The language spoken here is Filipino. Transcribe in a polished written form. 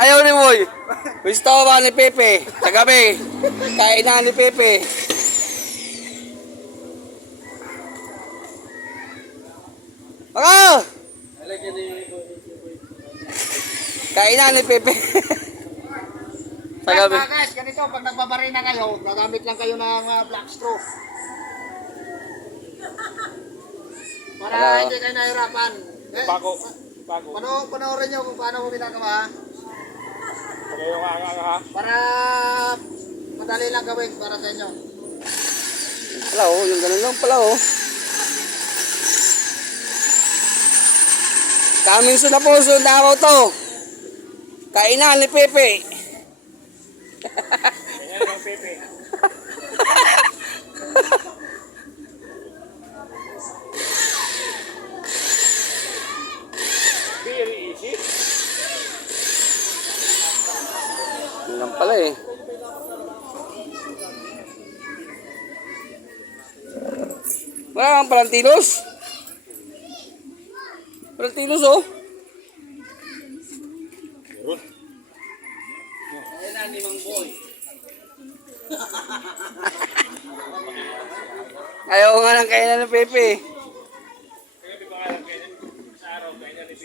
Ayaw ni Boy. Gusto ba ni Pepe? Sa gabi. Kainan ni Pepe. Baka! Kainan ni Pepe. Sa gabi. Guys, ganito, pag nagbabari na kayo, gagamit lang kayo ng black straw. Para hindi kayo nahirapan. Bago. Panoorin nyo kung paano ko ginagawa. Para madali lang gawin para sa inyo. Pala oh, yung ganun lang pala oh. Coming soon na po, soon na ako to. Kainan ni Pepe. Kainan ng Pepe. Very easy. Yun lang pala eh. Wala kang palantinos? Palantinos oh. Kainan ni Mang Boy. Ayaw nga ng kainan ng Pepe.